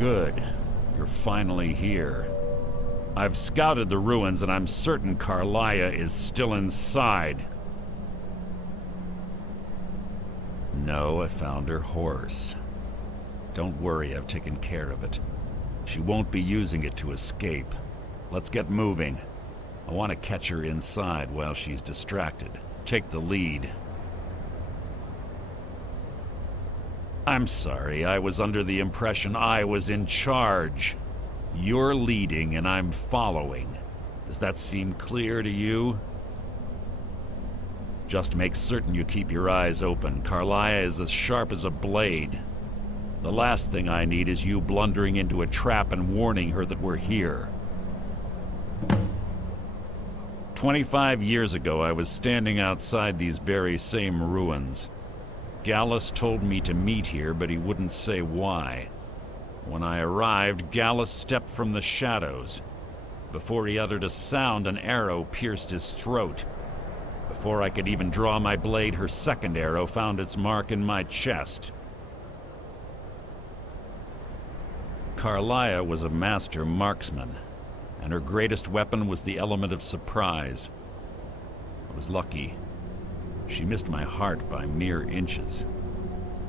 Good. You're finally here. I've scouted the ruins and I'm certain Carlia is still inside. No, I found her horse. Don't worry, I've taken care of it. She won't be using it to escape. Let's get moving. I want to catch her inside while she's distracted. Take the lead. I'm sorry, I was under the impression I was in charge. You're leading and I'm following. Does that seem clear to you? Just make certain you keep your eyes open. Carlia is as sharp as a blade. The last thing I need is you blundering into a trap and warning her that we're here. 25 years ago, I was standing outside these very same ruins. Gallus told me to meet here, but he wouldn't say why. When I arrived, Gallus stepped from the shadows. Before he uttered a sound, an arrow pierced his throat. Before I could even draw my blade, her second arrow found its mark in my chest. Carlia was a master marksman, and her greatest weapon was the element of surprise. I was lucky. She missed my heart by mere inches.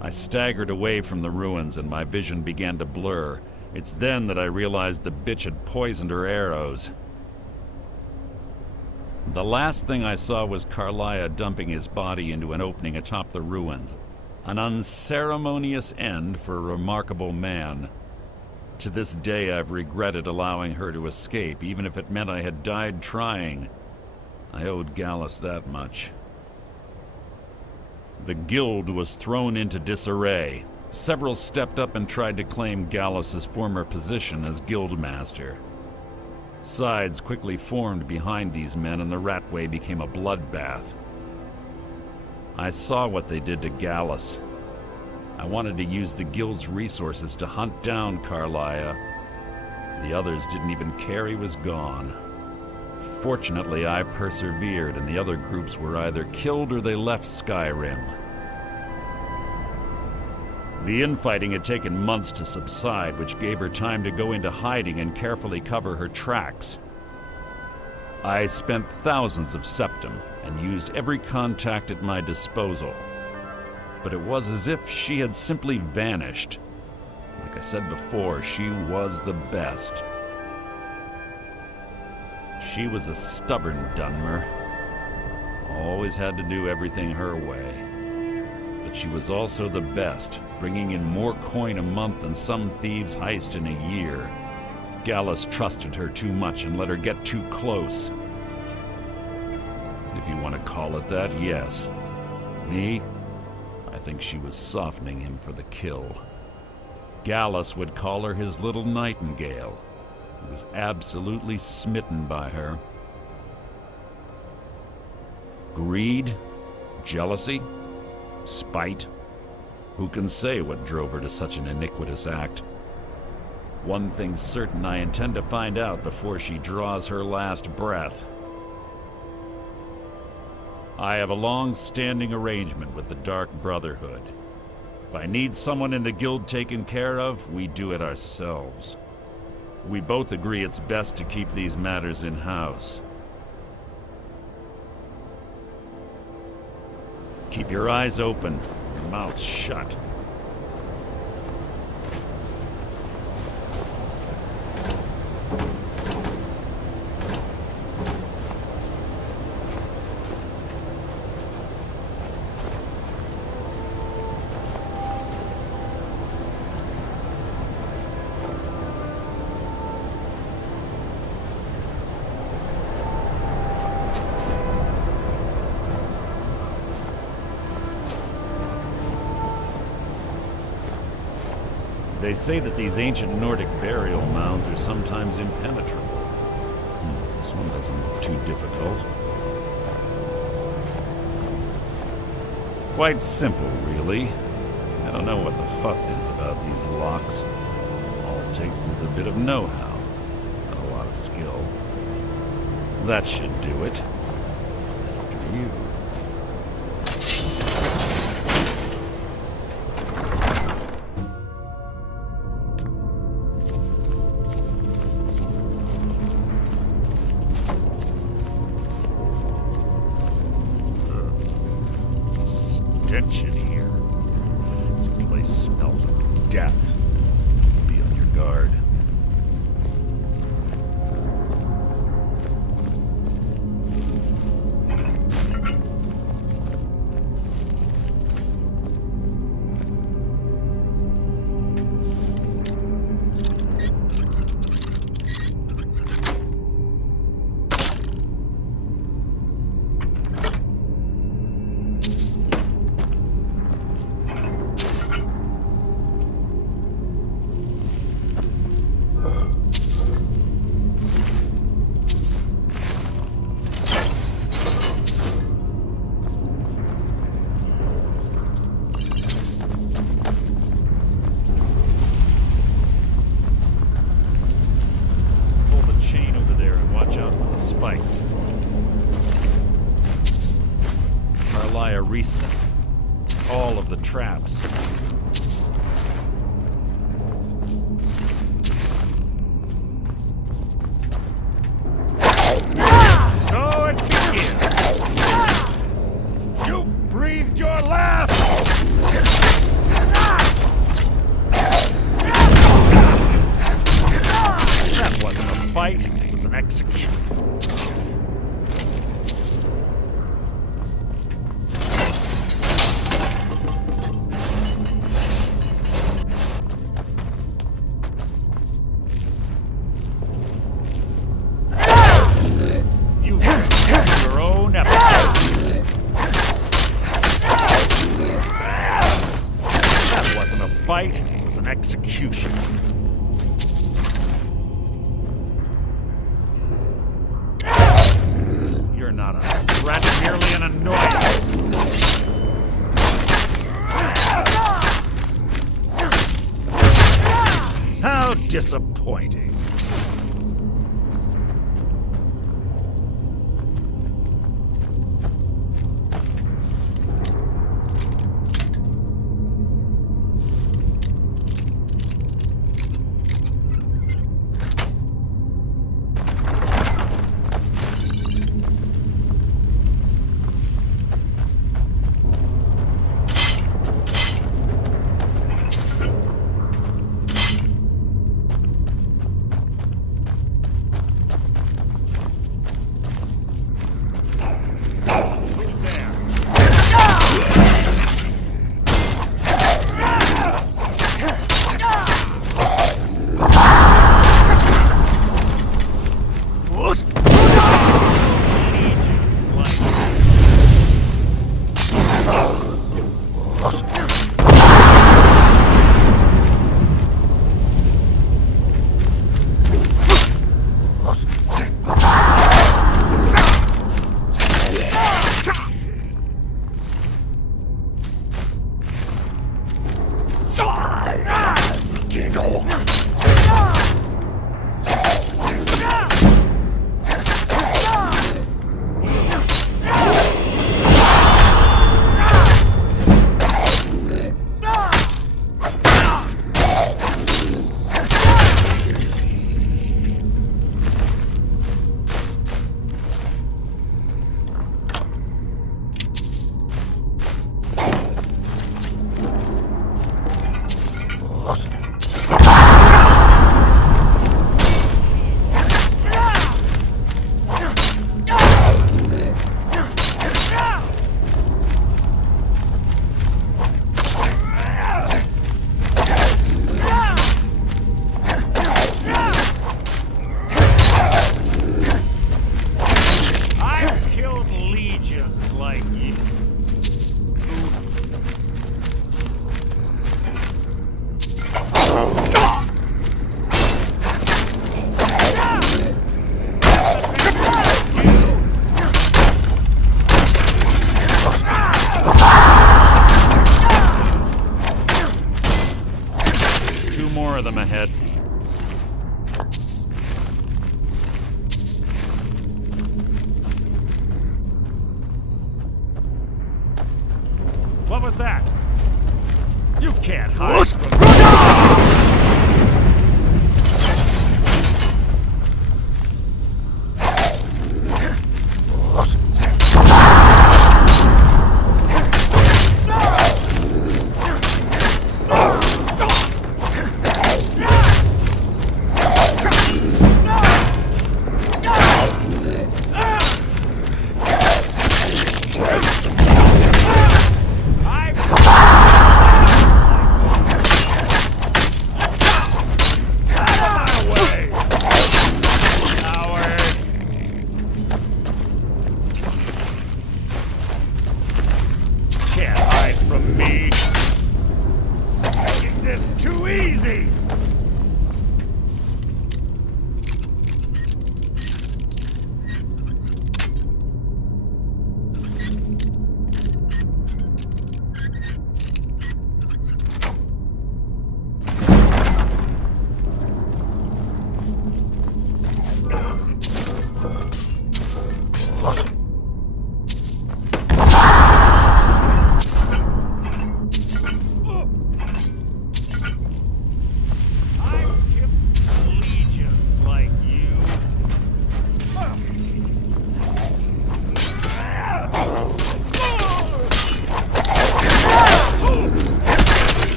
I staggered away from the ruins and my vision began to blur. It's then that I realized the bitch had poisoned her arrows. The last thing I saw was Carlia dumping his body into an opening atop the ruins. An unceremonious end for a remarkable man. To this day I've regretted allowing her to escape, even if it meant I had died trying. I owed Gallus that much. The guild was thrown into disarray. Several stepped up and tried to claim Gallus's former position as guildmaster. Sides quickly formed behind these men and the Ratway became a bloodbath. I saw what they did to Gallus. I wanted to use the guild's resources to hunt down Carlia. The others didn't even care he was gone. Fortunately, I persevered, and the other groups were either killed or they left Skyrim. The infighting had taken months to subside, which gave her time to go into hiding and carefully cover her tracks. I spent thousands of septum and used every contact at my disposal. But it was as if she had simply vanished. Like I said before, she was the best. She was a stubborn Dunmer. Always had to do everything her way. But she was also the best, bringing in more coin a month than some thieves heist in a year. Gallus trusted her too much and let her get too close. If you want to call it that, yes. Me? I think she was softening him for the kill. Gallus would call her his little nightingale. He was absolutely smitten by her. Greed? Jealousy? Spite? Who can say what drove her to such an iniquitous act? One thing's certain, I intend to find out before she draws her last breath. I have a long-standing arrangement with the Dark Brotherhood. If I need someone in the guild taken care of, we do it ourselves. We both agree it's best to keep these matters in-house. Keep your eyes open, your mouth shut. They say that these ancient Nordic burial mounds are sometimes impenetrable. This one doesn't look too difficult. Quite simple, really. I don't know what the fuss is about these locks. All it takes is a bit of know-how, not a lot of skill. That should do it. After you. stench in here. This place smells of death. Be on your guard. Reset all of the traps. So it begins. You breathed your last. That wasn't a fight, it was an execution. Fight was an execution. You're not a threat, merely an annoyance. How disappointing. More of them ahead. What was that? You can't hide from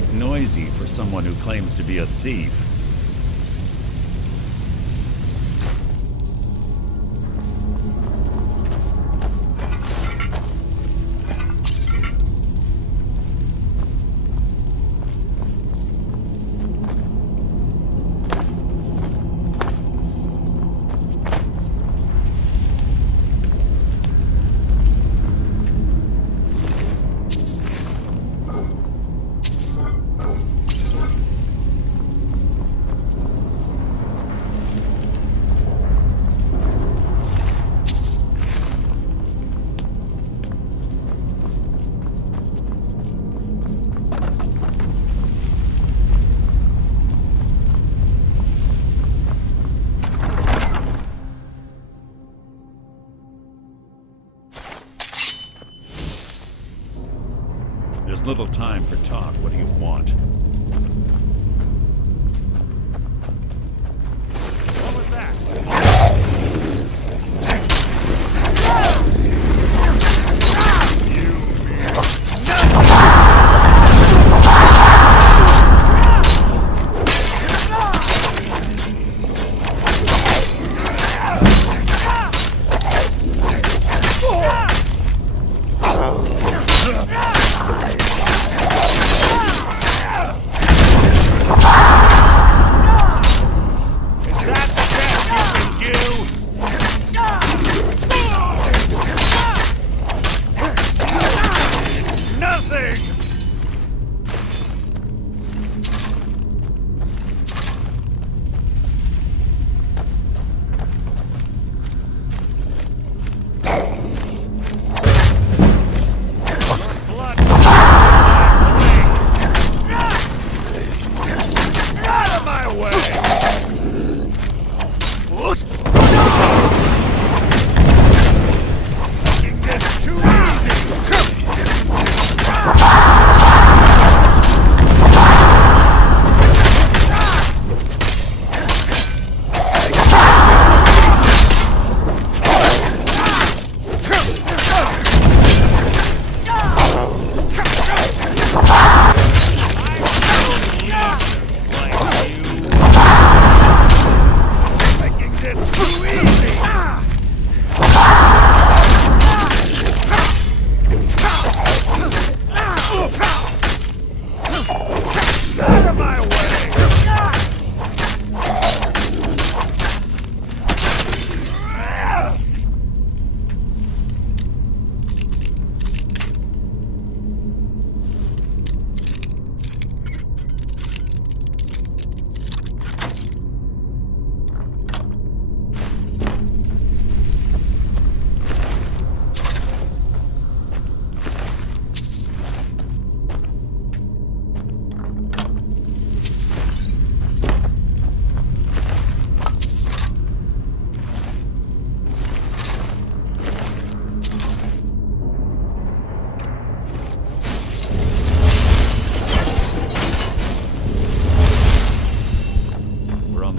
quite noisy for someone who claims to be a thief. There's little time for talk. What do you want? What was that?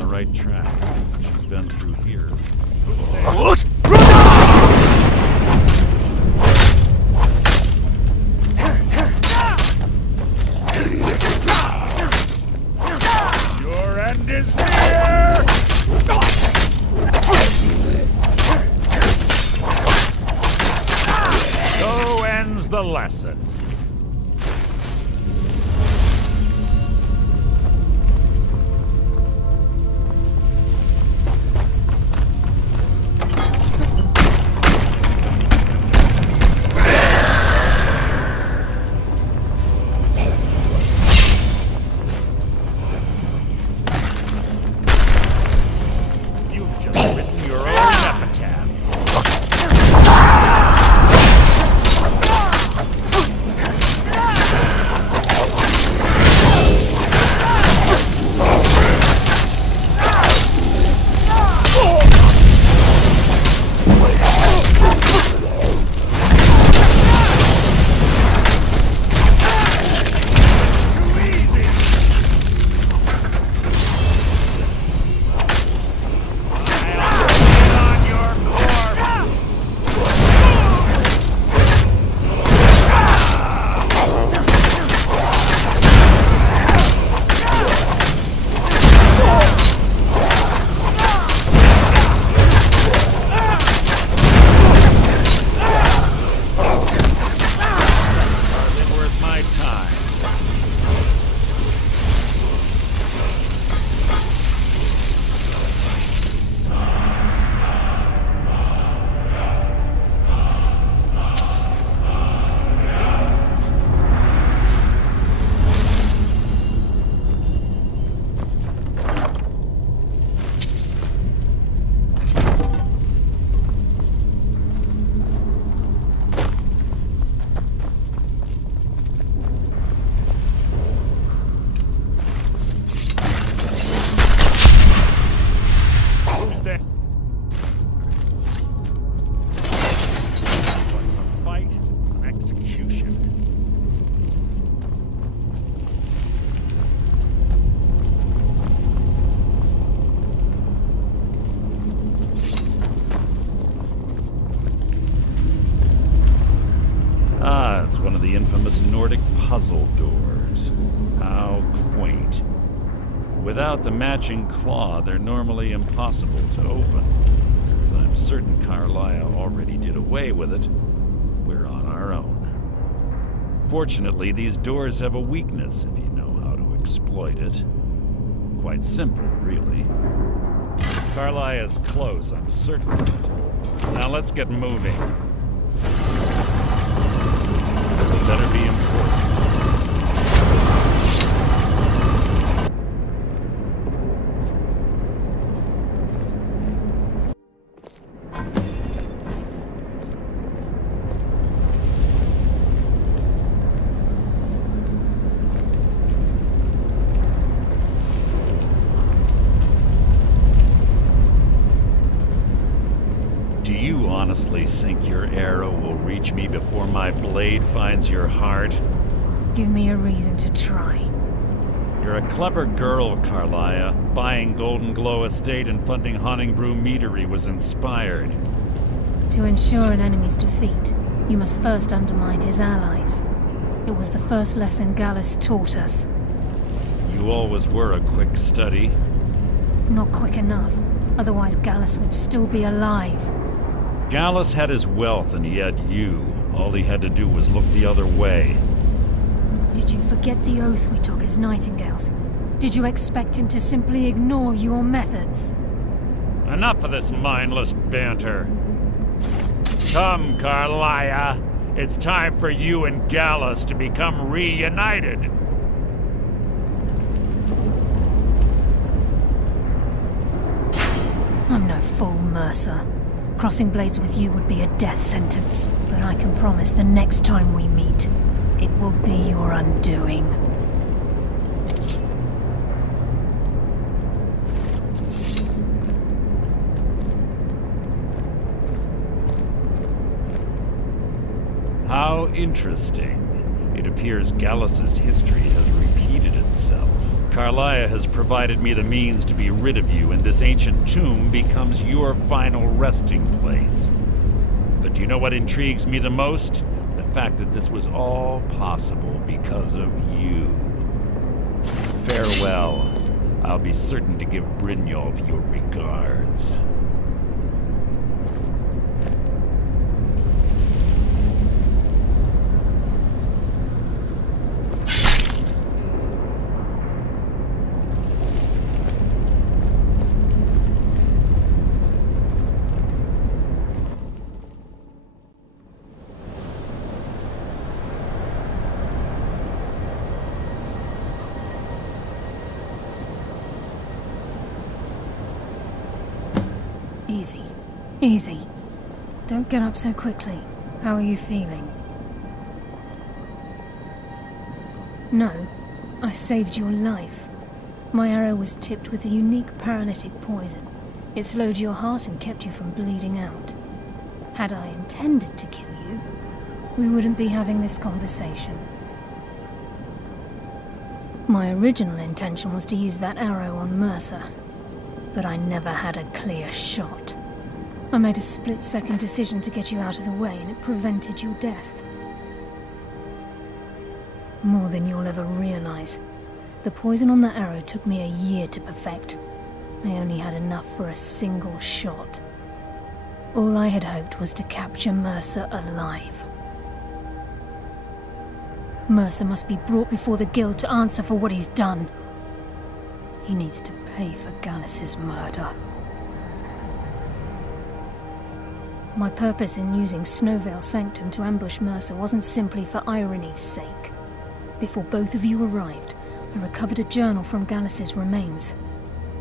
Right track. She's been through here. Your end is near! So ends the lesson. It's one of the infamous Nordic puzzle doors. How quaint. Without the matching claw, they're normally impossible to open. Since I'm certain Carlisle already did away with it, we're on our own. Fortunately, these doors have a weakness if you know how to exploit it. Quite simple, really. Carlisle is close, I'm certain of it. Now let's get moving. This better be important. Do you honestly think your arrow will reach me before my blade finds your heart? Give me a reason to try. You're a clever girl, Carlisle. Buying Golden Glow Estate and funding Honningbrew Meadery was inspired. To ensure an enemy's defeat, you must first undermine his allies. It was the first lesson Gallus taught us. You always were a quick study. Not quick enough, otherwise Gallus would still be alive. Gallus had his wealth and he had you. All he had to do was look the other way. Did you forget the oath we took as Nightingales? Did you expect him to simply ignore your methods? Enough of this mindless banter. Come, Carlisle. It's time for you and Gallus to become reunited. I'm no fool, Mercer. Crossing blades with you would be a death sentence, but I can promise the next time we meet, it will be your undoing. How interesting. It appears Gallus's history has repeated itself. Carlisle has provided me the means to be rid of you, and this ancient tomb becomes your final resting place. But do you know what intrigues me the most? The fact that this was all possible because of you. Farewell. I'll be certain to give Brynjolf your regards. Easy. Easy. Don't get up so quickly. How are you feeling? No, I saved your life. My arrow was tipped with a unique paralytic poison. It slowed your heart and kept you from bleeding out. Had I intended to kill you, we wouldn't be having this conversation. My original intention was to use that arrow on Mercer, but I never had a clear shot. I made a split-second decision to get you out of the way, and it prevented your death. More than you'll ever realize. The poison on that arrow took me a year to perfect. I only had enough for a single shot. All I had hoped was to capture Mercer alive. Mercer must be brought before the Guild to answer for what he's done. He needs to pay for Gallus's murder. My purpose in using Snowvale Sanctum to ambush Mercer wasn't simply for irony's sake. Before both of you arrived, I recovered a journal from Gallus's remains.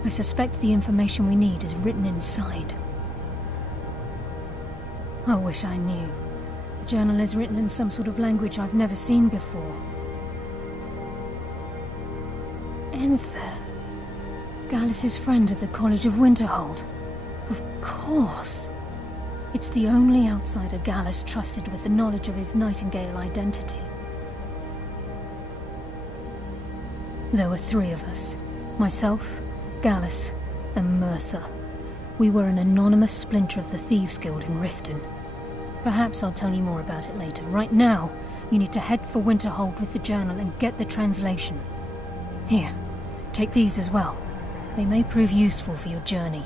I suspect the information we need is written inside. I wish I knew. The journal is written in some sort of language I've never seen before. Enther. Gallus's friend at the College of Winterhold. Of course. It's the only outsider Gallus trusted with the knowledge of his Nightingale identity. There were 3 of us. Myself, Gallus, and Mercer. We were an anonymous splinter of the Thieves' Guild in Riften. Perhaps I'll tell you more about it later. Right now, You need to head for Winterhold with the journal and get the translation. Here, take these as well. They may prove useful for your journey.